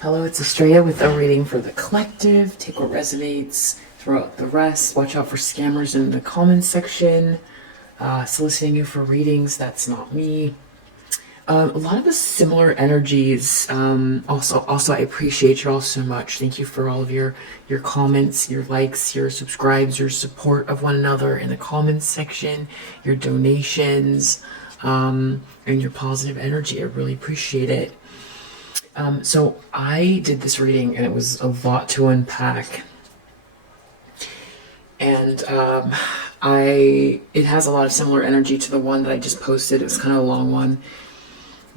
Hello, it's Estrella with a reading for the collective. Take what resonates, throw out the rest. Watch out for scammers in the comments section. Soliciting you for readings, that's not me. A lot of the similar energies. Also, I appreciate you all so much. Thank you for all of your comments, your likes, your subscribes, your support of one another in the comments section, your donations, and your positive energy. I really appreciate it. So I did this reading and it was a lot to unpack. And it has a lot of similar energy to the one that I just posted. It was kind of a long one.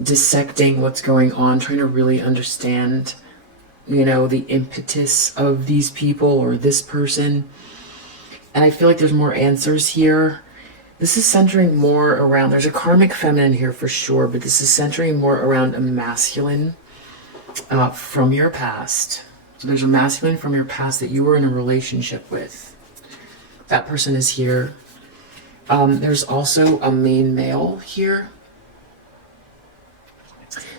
Dissecting what's going on, trying to really understand, the impetus of these people or this person. And I feel like there's more answers here. This is centering more around, there's a karmic feminine here for sure, but this is centering more around a masculine from your past. So there's a masculine from your past that you were in a relationship with. That person is here. There's also a main male here.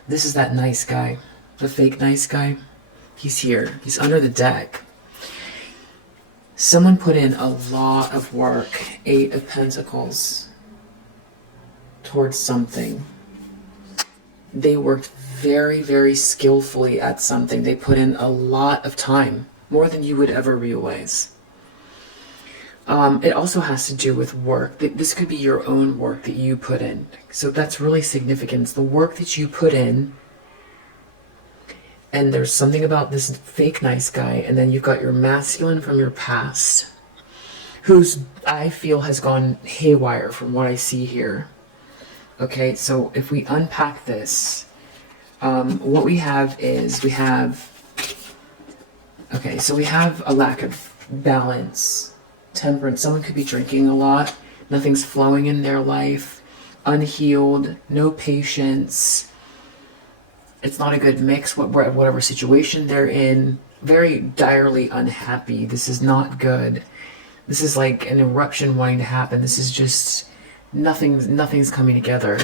This is that nice guy, the fake nice guy. He's here. He's under the deck. Someone put in a lot of work, 8 of Pentacles, towards something. They worked very, very skillfully at something. They put in a lot of time, more than you would ever realize. It also has to do with work. This could be your own work that you put in. So that's really significant. It's the work that you put in. And there's something about this fake nice guy. And then you've got your masculine from your past, who's, I feel, has gone haywire from what I see here. Okay, so if we unpack this, what we have is, we have a lack of balance. Temperance. Someone could be drinking a lot. Nothing's flowing in their life. Unhealed. No patience. It's not a good mix. Whatever situation they're in. Very direly unhappy. This is not good. This is like an eruption wanting to happen. This is just nothing's coming together.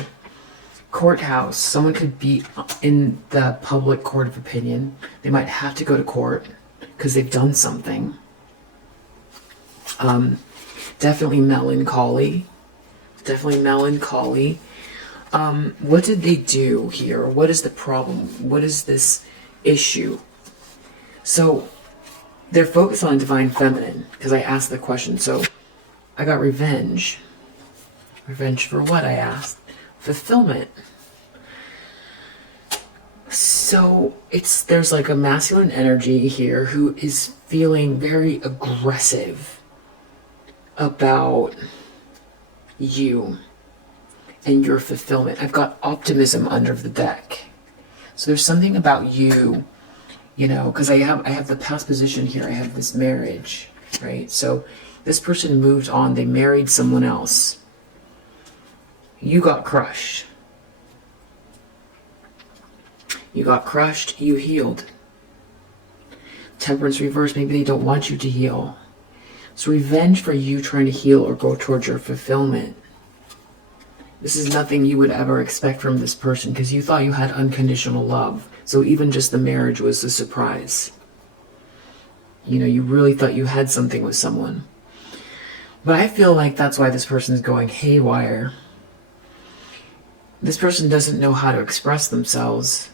Courthouse. Someone could be in the public court of opinion. They might have to go to court because they've done something. Definitely melancholy. What did they do here? What is the problem? What is this issue? So they're focused on divine feminine because I asked the question. So I got revenge. Revenge for what, I asked? Fulfillment. So there's like a masculine energy here who is feeling very aggressive about you and your fulfillment. I've got optimism under the deck. So there's something about you, because I have the past position here. I have this marriage, right? So this person moved on. They married someone else. You got crushed. You got crushed. You healed. Temperance reverse. Maybe they don't want you to heal. So revenge for you trying to heal or go towards your fulfillment. This is nothing you would ever expect from this person because you thought you had unconditional love. So even just the marriage was a surprise. You really thought you had something with someone. But I feel like that's why this person is going haywire. This person doesn't know how to express themselves.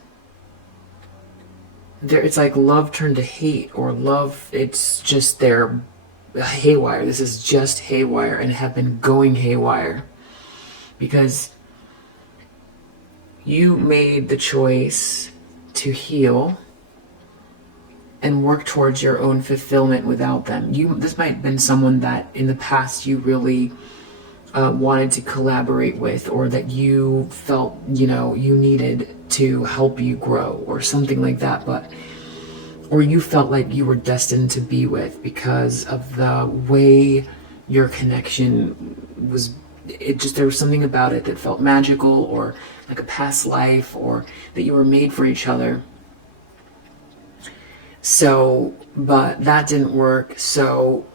It's like love turned to hate, or love, it's just their haywire. This is just haywire and have been going haywire because you made the choice to heal and work towards your own fulfillment without them. This might have been someone that in the past you really wanted to collaborate with, or that you felt you needed to help you grow or something like that, or you felt like you were destined to be with because of the way your connection was. There was something about it that felt magical, or like a past life, or that you were made for each other. So, but that didn't work. So,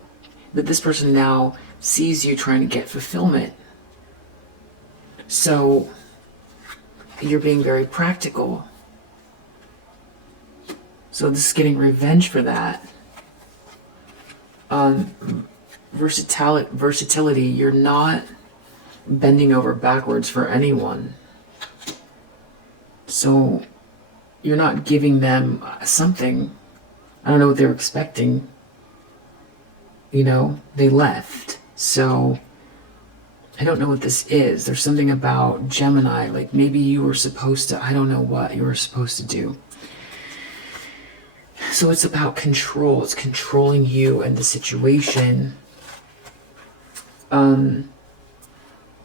but this person now sees you trying to get fulfillment. So, you're being very practical. So this is getting revenge for that. Versatility, you're not bending over backwards for anyone. So you're not giving them something. I don't know what they were expecting. You know, they left. So I don't know what this is. There's something about Gemini, like maybe you were supposed to, I don't know what you were supposed to do. So it's about control. It's controlling you and the situation.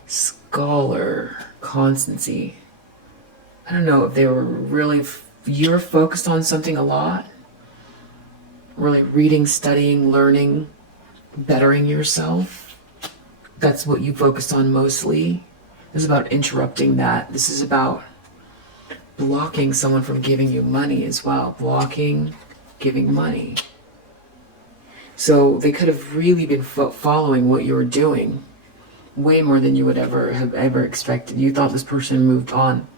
Scholar, constancy. I don't know if they were really, you're focused on something a lot. Really reading, studying, learning, bettering yourself. That's what you focused on mostly. This is about interrupting that. This is about blocking someone from giving you money as well. Blocking giving money. So they could have really been following what you were doing way more than you would ever expected. You thought this person moved on.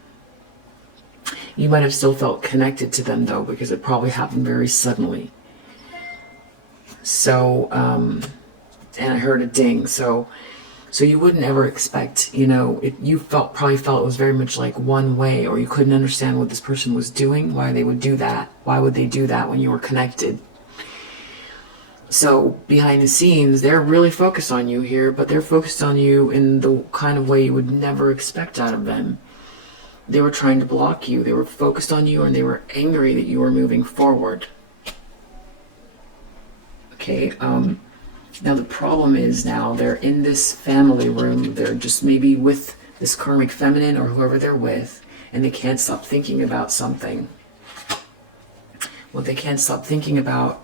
You might have still felt connected to them though, because it probably happened very suddenly. So, and I heard a ding. So you wouldn't ever expect, you know, you probably felt it was very much like one way, or you couldn't understand what this person was doing, why they would do that. Why would they do that when you were connected? So behind the scenes, they're really focused on you here, but they're focused on you in the kind of way you would never expect out of them. They were trying to block you. They were focused on you, and they were angry that you were moving forward. Okay, now the problem is now they're in this family room. They're just maybe with this karmic feminine or whoever they're with, and they can't stop thinking about something. What they can't stop thinking about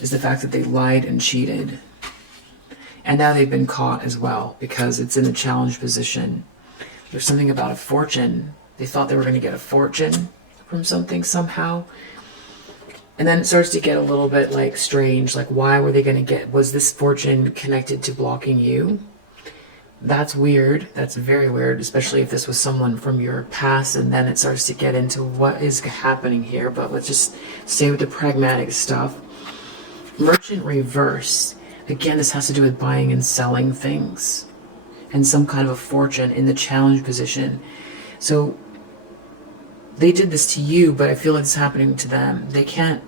is the fact that they lied and cheated. And now they've been caught as well, because it's in a challenge position. There's something about a fortune. They thought they were going to get a fortune from something somehow. And then it starts to get a little bit like strange. Like, why were they going to get, was this fortune connected to blocking you? That's weird. That's very weird, especially if this was someone from your past. And then it starts to get into what is happening here. But let's just stay with the pragmatic stuff. Merchant reverse. Again, this has to do with buying and selling things. And some kind of a fortune in the challenge position. So they did this to you, but I feel like it's happening to them. They can't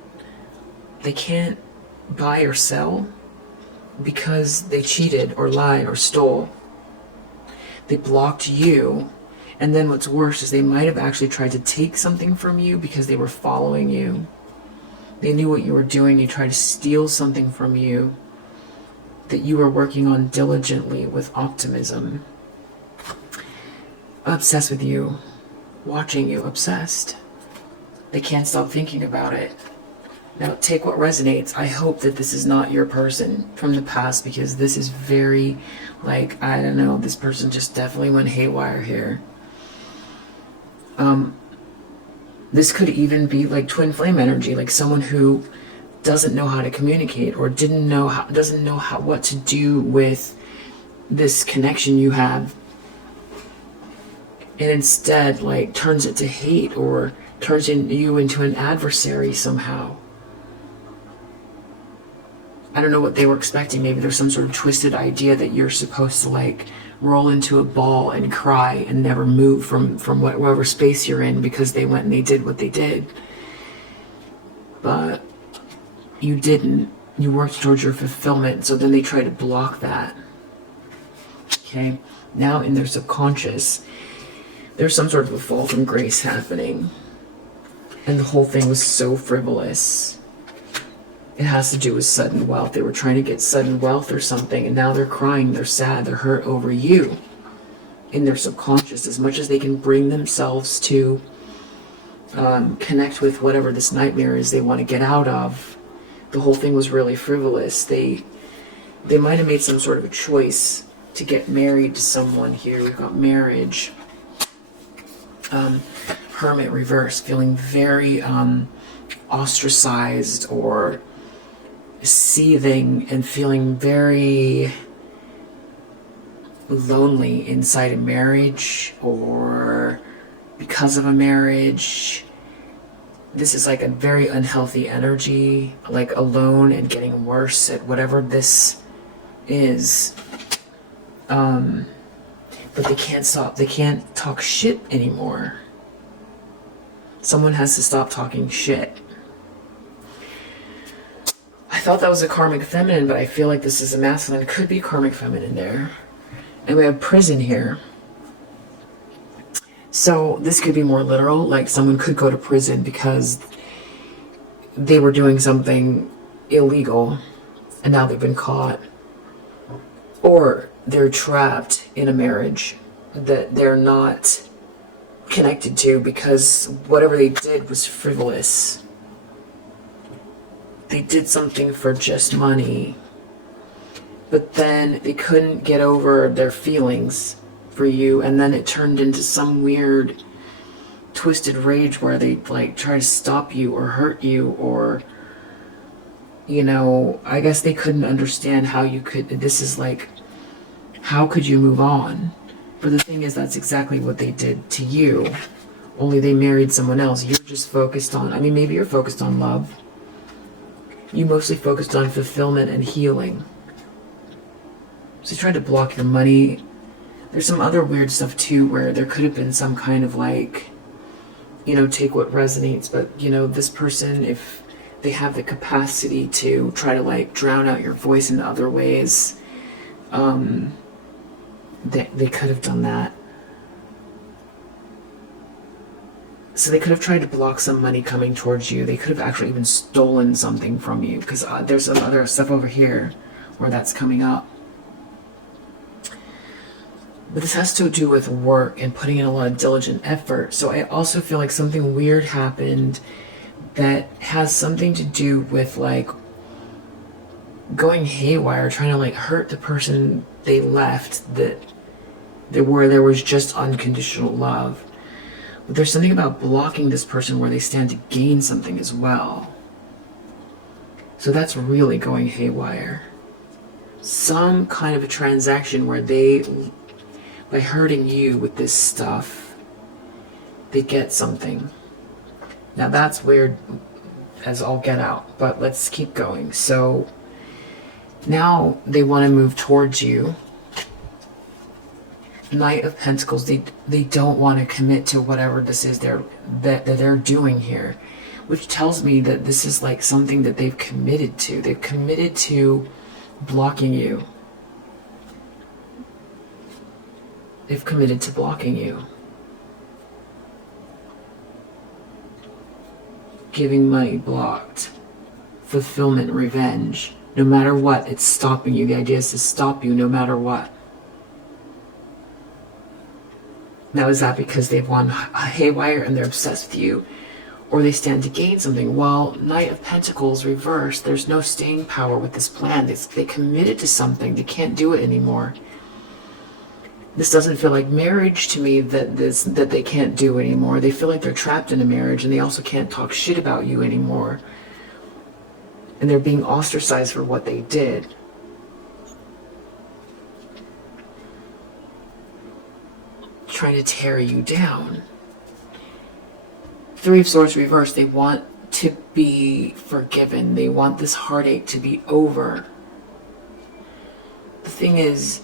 buy or sell because they cheated or lied or stole. They blocked you. And then what's worse is they might have actually tried to take something from you because they were following you. They knew what you were doing. They tried to steal something from you that you were working on diligently with optimism. Obsessed with you. Watching you. Obsessed. They can't stop thinking about it. Now, take what resonates. I hope that this is not your person from the past, because this is very, like, I don't know, this person just definitely went haywire here. This could even be like twin flame energy, like someone who doesn't know how to communicate, or doesn't know what to do with this connection you have, and instead like turns it to hate or turns you into an adversary somehow. I don't know what they were expecting. Maybe there's some sort of twisted idea that you're supposed to like roll into a ball and cry and never move from whatever space you're in, because they went and they did what they did. But you didn't. You worked towards your fulfillment, so then they try to block that. Okay? Now in their subconscious, there's some sort of a fall from grace happening. And the whole thing was so frivolous. It has to do with sudden wealth. They were trying to get sudden wealth or something, and now they're crying, they're sad, they're hurt over you. In their subconscious, as much as they can bring themselves to connect with whatever this nightmare is they want to get out of, the whole thing was really frivolous. They might have made some sort of a choice to get married to someone here. We've got marriage. Hermit reverse, feeling very ostracized or seething and feeling very lonely inside a marriage or because of a marriage. this is like a very unhealthy energy, like alone and getting worse at whatever this is. But they can't talk shit anymore. Someone has to stop talking shit. I thought that was a karmic feminine, but I feel like this is a masculine. Could be karmic feminine there. And we have prison here. So this could be more literal, like someone could go to prison because they were doing something illegal and now they've been caught. Or they're trapped in a marriage that they're not connected to because whatever they did was frivolous. They did something for just money, but then they couldn't get over their feelings for you, and then it turned into some weird twisted rage where they like try to stop you or hurt you, or you know, I guess they couldn't understand how you could, this is like, how could you move on? But the thing is, that's exactly what they did to you, only they married someone else. You're just focused on, I mean, maybe you're focused on love. You mostly focused on fulfillment and healing. So you tried to block your money. There's some other weird stuff too, where there could have been some kind of like, you know, take what resonates, but you know, this person, if they have the capacity to try to like drown out your voice in other ways, they could have done that. So they could have tried to block some money coming towards you. They could have actually even stolen something from you, because there's some other stuff over here where that's coming up. But this has to do with work and putting in a lot of diligent effort. So I also feel like something weird happened that has something to do with like going haywire, trying to like hurt the person they left, where there was just unconditional love. But there's something about blocking this person where they stand to gain something as well. So that's really going haywire. Some kind of a transaction where they, by hurting you with this stuff, they get something. Now that's weird as all get out, but let's keep going. So now they want to move towards you. Knight of Pentacles, they don't want to commit to whatever this is that they're doing here, which tells me that this is like something that they've committed to. They've committed to blocking you. They've committed to blocking you. Giving money, blocked. Fulfillment, revenge. No matter what, it's stopping you. The idea is to stop you no matter what. Now, is that because they've gone haywire and they're obsessed with you? Or they stand to gain something? Well, Knight of Pentacles reversed. There's no staying power with this plan. They committed to something. They can't do it anymore. This doesn't feel like marriage to me, that they can't do anymore. They feel like they're trapped in a marriage, and they also can't talk shit about you anymore. And they're being ostracized for what they did. Trying to tear you down. Three of Swords reversed. They want to be forgiven. They want this heartache to be over. The thing is,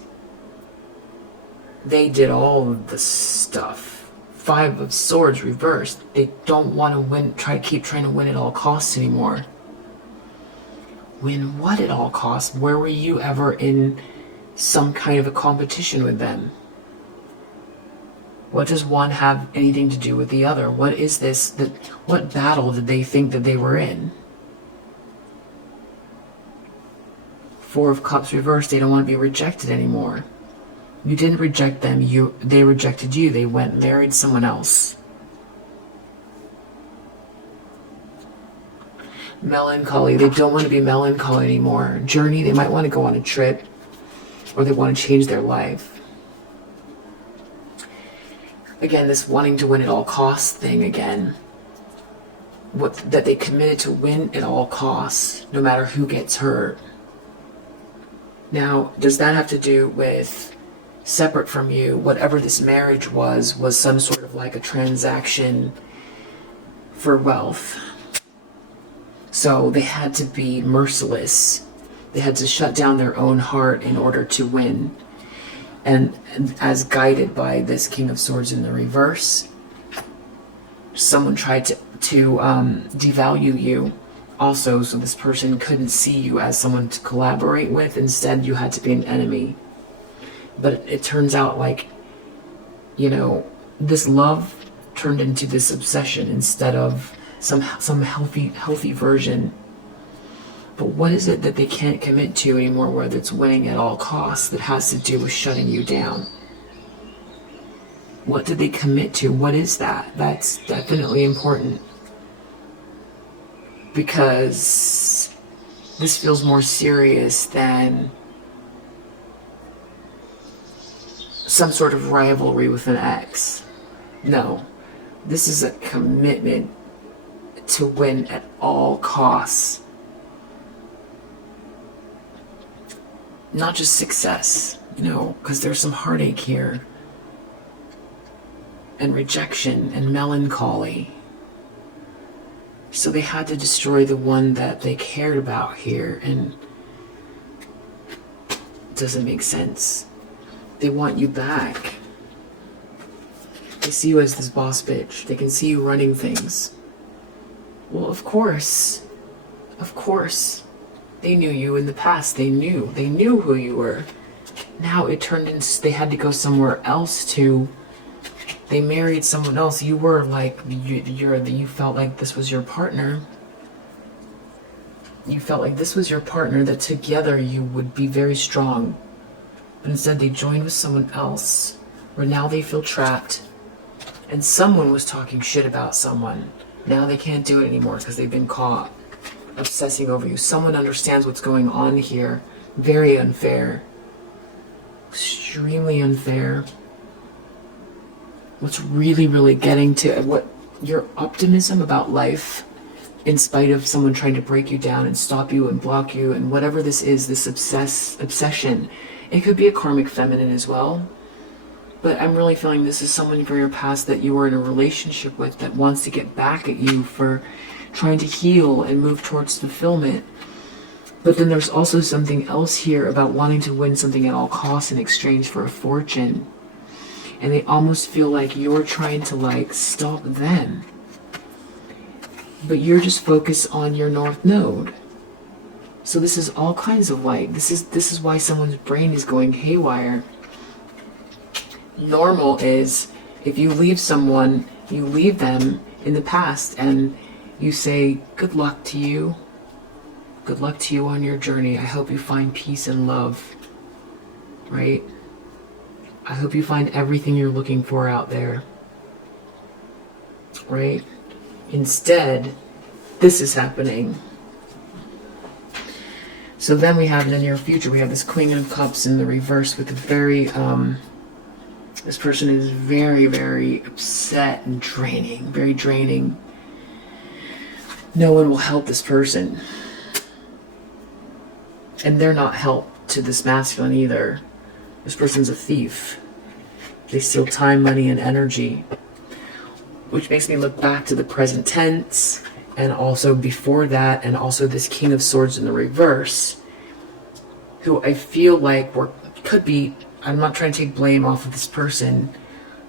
they did all of the stuff. Five of Swords reversed. They don't want to win, keep trying to win at all costs anymore. Win what at all costs? Where were you ever in some kind of a competition with them? What does one have anything to do with the other? What is this? What battle did they think that they were in? Four of Cups reversed. They don't want to be rejected anymore. You didn't reject them. They rejected you. They went and married someone else. Melancholy. They don't want to be melancholy anymore. Journey. They might want to go on a trip, or they want to change their life. Again, this wanting to win at all costs thing again. That they committed to win at all costs, no matter who gets hurt. Now, does that have to do with separate from you, whatever this marriage was some sort of like a transaction for wealth. So they had to be merciless. They had to shut down their own heart in order to win. And as guided by this King of Swords in the reverse, someone tried to devalue you also, so this person couldn't see you as someone to collaborate with. Instead, you had to be an enemy. But it turns out like, you know, this love turned into this obsession instead of some healthy version. But what is it that they can't commit to anymore, whether it's winning at all costs, that has to do with shutting you down? What did they commit to? What is that? That's definitely important. Because this feels more serious than some sort of rivalry with an ex. No, this is a commitment to win at all costs. Not just success, you know, because there's some heartache here, and rejection and melancholy. So they had to destroy the one that they cared about here, and it doesn't make sense. They want you back. They see you as this boss bitch. They can see you running things. Well, of course. Of course. They knew you in the past. They knew who you were. Now it turned into, they had to go somewhere else to, they married someone else. You were like, you felt like this was your partner. You felt like this was your partner, that together you would be very strong. But instead they joined with someone else, where now they feel trapped. And someone was talking shit about someone. Now they can't do it anymore because they've been caught obsessing over you. Someone understands what's going on here. Very unfair. Extremely unfair. What's really getting to what your optimism about life, in spite of someone trying to break you down and stop you and block you, and whatever this is, this obsession. It could be a karmic feminine as well. But I'm really feeling this is someone from your past that you were in a relationship with that wants to get back at you for trying to heal and move towards fulfillment. But then there's also something else here about wanting to win something at all costs in exchange for a fortune. And they almost feel like you're trying to like stop them. But you're just focused on your north node. So this is all kinds of light. This is why someone's brain is going haywire. Normal is if you leave someone, you leave them in the past and you say, good luck to you. Good luck to you on your journey. I hope you find peace and love. Right? I hope you find everything you're looking for out there. Right? Instead, this is happening. So then we have in the near future, we have this Queen of Cups in the reverse with a very, this person is very upset and draining, very draining. No one will help this person. And they're not help to this masculine either. This person's a thief. They steal time, money, and energy. Which makes me look back to the present tense, and also before that, and also this King of Swords in the reverse, who I feel like could be, I'm not trying to take blame off of this person,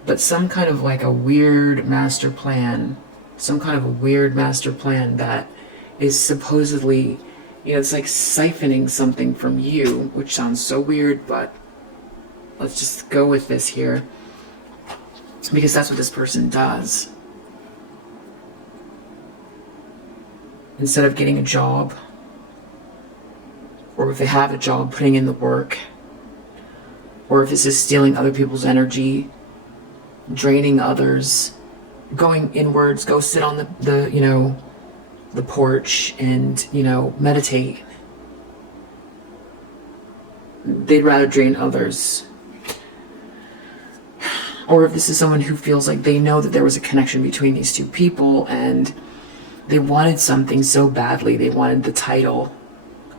but some kind of like a weird master plan, that is supposedly, you know, it's like siphoning something from you, which sounds so weird, but let's just go with this here, because that's what this person does. Instead of getting a job, or if they have a job, putting in the work, or if this is stealing other people's energy, draining others, going inwards, go sit on the porch and, meditate. They'd rather drain others. Or if this is someone who feels like they know that there was a connection between these two people and they wanted something so badly. They wanted the title.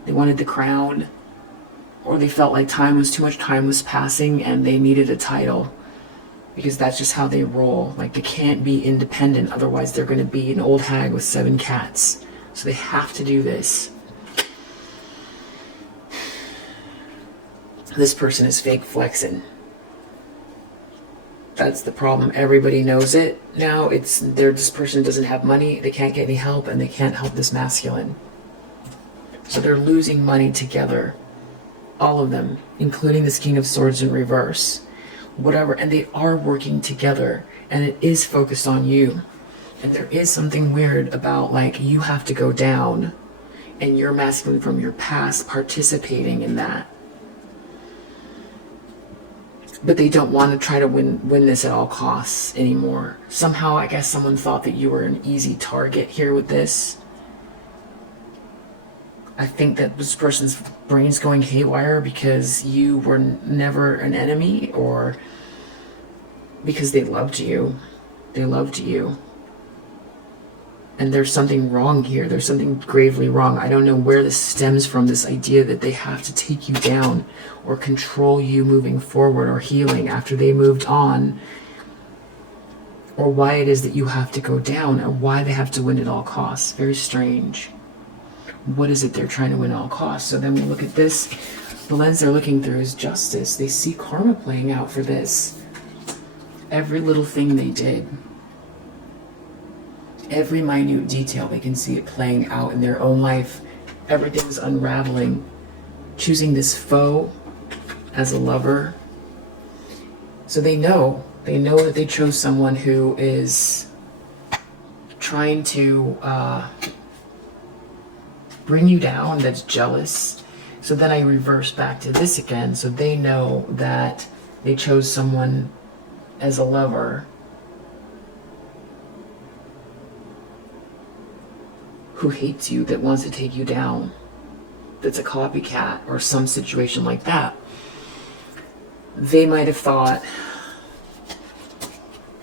They wanted the crown. Or they felt like too much time was passing and they needed a title. because that's just how they roll. Like, they can't be independent, otherwise they're going to be an old hag with 7 cats. So they have to do this. This person is fake flexing. That's the problem. Everybody knows it now. This person doesn't have money, they can't get any help, and they can't help this masculine. So they're losing money together. All of them, including this King of Swords in reverse. Whatever, and they are working together, and it is focused on you. And there is something weird about, like, you have to go down, and your masculine from your past participating in that. But they don't want to try to win this at all costs anymore. Somehow, I guess someone thought that you were an easy target here with this. I think that this person's brain's going haywire because you were never an enemy, or because they loved you. They loved you. And there's something wrong here. There's something gravely wrong. I don't know where this stems from, this idea that they have to take you down or control you moving forward or healing after they moved on, or why it is that you have to go down, or why they have to win at all costs. Very strange. What is it they're trying to win at all costs? So then we look at this. The lens they're looking through is justice. They see karma playing out for this. Every little thing they did. Every minute detail, they can see it playing out in their own life. Everything's unraveling. Choosing this foe as a lover. So they know that they chose someone who is trying to bring you down, that's jealous. So then I reverse back to this again. So they know that they chose someone as a lover who hates you, that wants to take you down, that's a copycat or some situation like that. They might have thought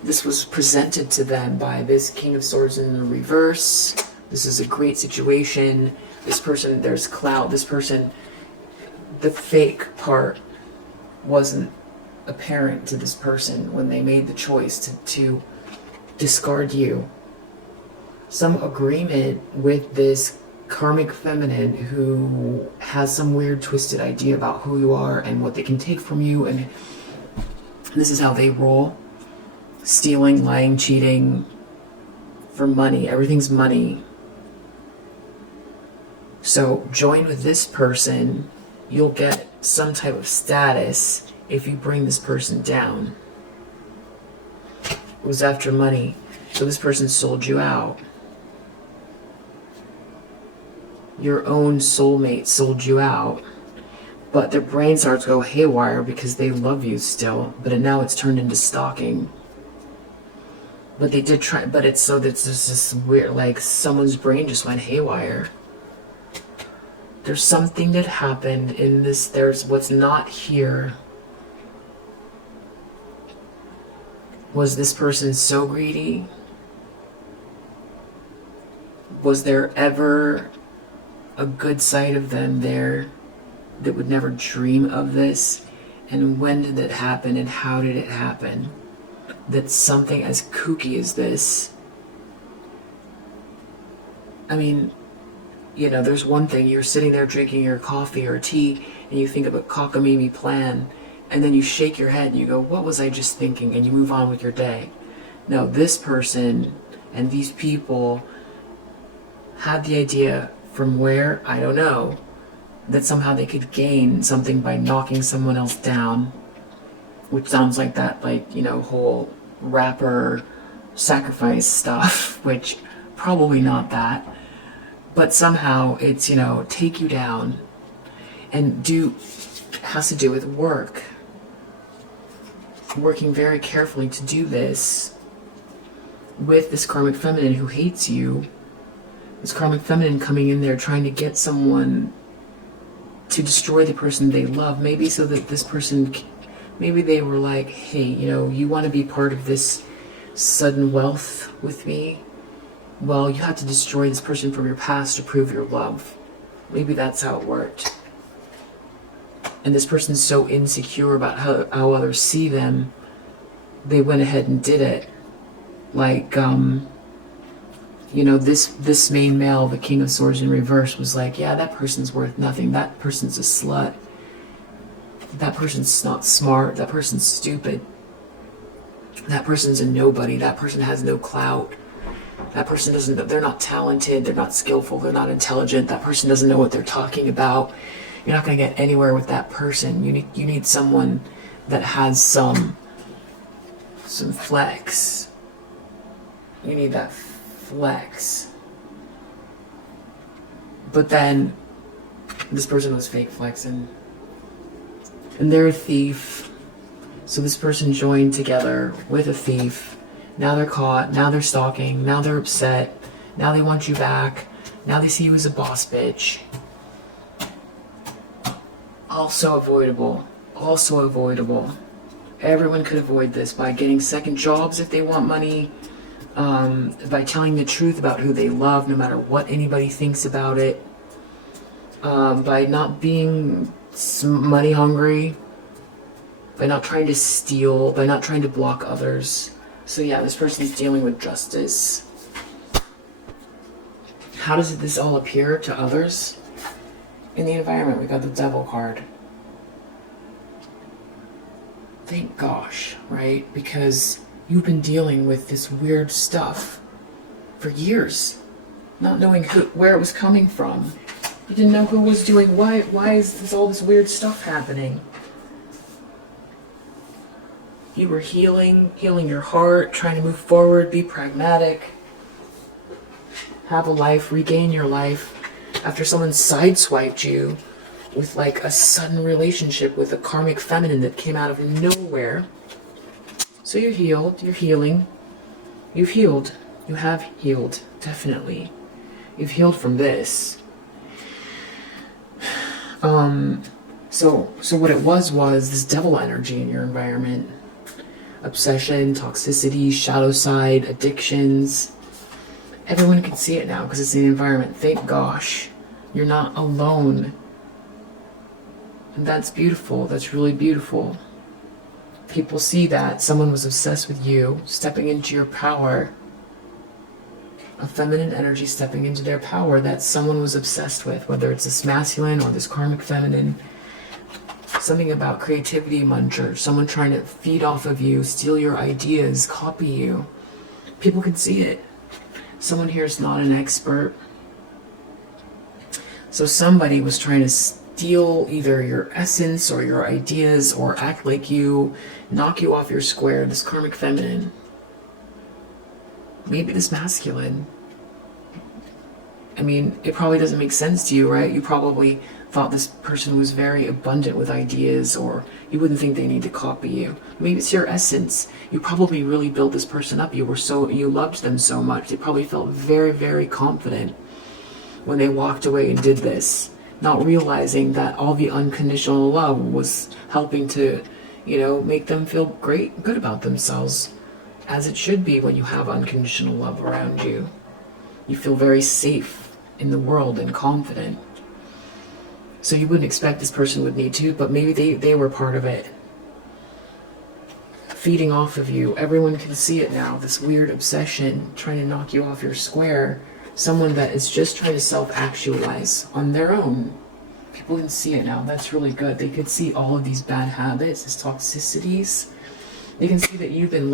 this was presented to them by this King of Swords in the reverse. This is a great situation. This person, there's clout. This person, the fake part wasn't apparent to this person when they made the choice to discard you. Some agreement with this karmic feminine who has some weird twisted idea about who you are and what they can take from you, and this is how they roll. Stealing, lying, cheating for money. Everything's money. So join with this person, you'll get some type of status if you bring this person down. It was after money. So this person sold you out. Your own soulmate sold you out. But their brain starts to go haywire because they love you still. But now it's turned into stalking. But they did try, but it's so that it's just this weird, like someone's brain just went haywire. There's something that happened in this. There's what's not here. Was this person so greedy? Was there ever a good side of them there that would never dream of this? And when did it happen, and how did it happen? That something as kooky as this. I mean, you know, there's one thing, you're sitting there drinking your coffee or tea and you think of a cockamamie plan, and then you shake your head and you go, what was I just thinking? And you move on with your day. No, this person and these people had the idea from where, I don't know, that somehow they could gain something by knocking someone else down, which sounds like that, like, you know, whole rapper sacrifice stuff, which probably not that. But somehow it's, you know, take you down and has to do with work. Working very carefully to do this with this karmic feminine who hates you. This karmic feminine coming in there trying to get someone to destroy the person they love. Maybe so that this person, maybe they were like, hey, you know, you want to be part of this sudden wealth with me? Well, you have to destroy this person from your past to prove your love. Maybe that's how it worked. And this person's so insecure about how others see them they went ahead and did it. Like, you know, this main male, the King of Swords in reverse, was like, yeah, that person's worth nothing. That person's a slut. That person's not smart. That person's stupid. That person's a nobody. That person has no clout. That person doesn't, they're not talented. They're not skillful. They're not intelligent. That person doesn't know what they're talking about. You're not going to get anywhere with that person. You need someone that has some flex. You need that flex. But then this person was fake flexing. And they're a thief. So this person joined together with a thief. Now they're caught. Now they're stalking. Now they're upset. Now they want you back. Now they see you as a boss bitch. Also avoidable. Also avoidable. Everyone could avoid this by getting second jobs if they want money. By telling the truth about who they love, no matter what anybody thinks about it. By not being money hungry. By not trying to steal. By not trying to block others. So yeah, this person's dealing with justice. How does this all appear to others? In the environment, we got the Devil card. Thank gosh, right? Because you've been dealing with this weird stuff for years, not knowing where it was coming from. You didn't know who was doing what. Why is all this weird stuff happening? You were healing your heart, trying to move forward, be pragmatic, have a life, regain your life after someone sideswiped you with like a sudden relationship with a karmic feminine that came out of nowhere. So you're healed, you're healing. You've healed. You have healed, definitely. You've healed from this. So what it was this devil energy in your environment. Obsession, toxicity, shadow side, addictions. Everyone can see it now because it's in the environment. Thank gosh. You're not alone. And that's beautiful. That's really beautiful. People see that. Someone was obsessed with you, stepping into your power. A feminine energy stepping into their power that someone was obsessed with, whether it's this masculine or this karmic feminine. Something about creativity muncher, someone trying to feed off of you, steal your ideas, copy you. People can see it. Someone here is not an expert. So somebody was trying to steal either your essence or your ideas or act like you, knock you off your square, this karmic feminine. Maybe this masculine. I mean, it probably doesn't make sense to you, right? You probably thought this person was very abundant with ideas, or you wouldn't think they need to copy you. Maybe it's your essence. You probably really built this person up. You loved them so much. They probably felt very, very confident when they walked away and did this, not realizing that all the unconditional love was helping to, make them feel good about themselves, as it should be when you have unconditional love around you. You feel very safe in the world and confident. So you wouldn't expect this person would need to, but maybe they were part of it. Feeding off of you. Everyone can see it now. This weird obsession, trying to knock you off your square. Someone that is just trying to self-actualize on their own. People can see it now. That's really good. They could see all of these bad habits, these toxicities. They can see that you've been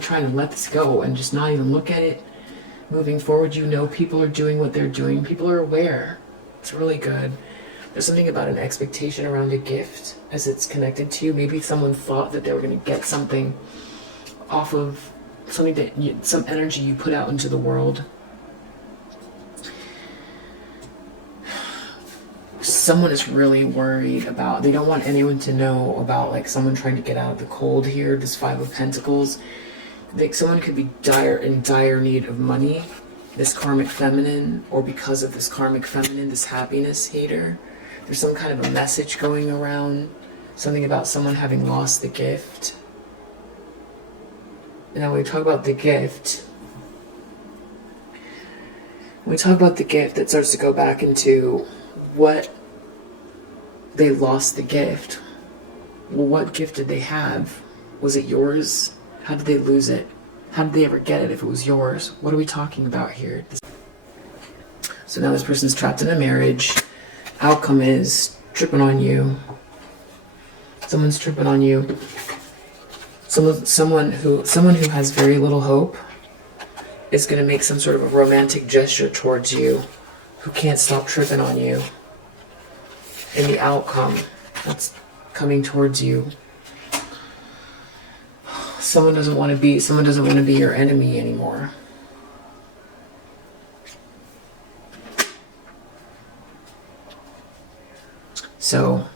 trying to let this go and just not even look at it. Moving forward, people are doing what they're doing. People are aware. It's really good. There's something about an expectation around a gift as it's connected to you. Maybe someone thought that they were going to get something off of something some energy you put out into the world. Someone is really worried about, they don't want anyone to know about like someone trying to get out of the cold here, this Five of Pentacles. Like someone could be in dire need of money, this karmic feminine, or because of this karmic feminine, this happiness hater. There's some kind of a message going around, something about someone having lost the gift. And now when we talk about the gift, that starts to go back into what they lost the gift. Well, what gift did they have? Was it yours? How did they lose it? How did they ever get it if it was yours? What are we talking about here? So now this person's trapped in a marriage. Outcome is tripping on you. Someone's tripping on you. Someone who has very little hope is going to make some sort of a romantic gesture towards you, who can't stop tripping on you. And the outcome that's coming towards you. Someone doesn't want to be your enemy anymore. So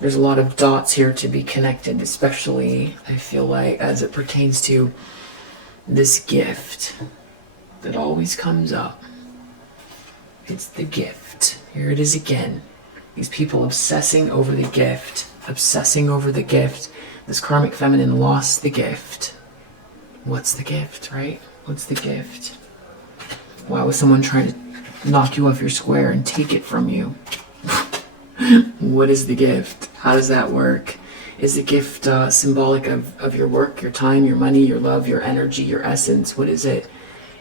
there's a lot of dots here to be connected, especially, I feel like, as it pertains to this gift that always comes up. It's the gift. Here it is again. These people obsessing over the gift. Obsessing over the gift. This karmic feminine lost the gift. What's the gift, right? What's the gift? Why was someone trying to knock you off your square and take it from you? What is the gift? How does that work? Is the gift symbolic of your work, your time, your money, your love, your energy, your essence? What is it?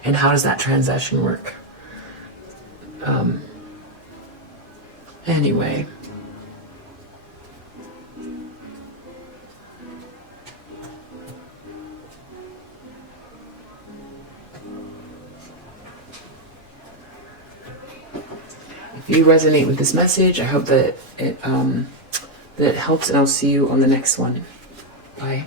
And how does that transaction work? Anyway. If you resonate with this message, I hope that it helps, and I'll see you on the next one. Bye.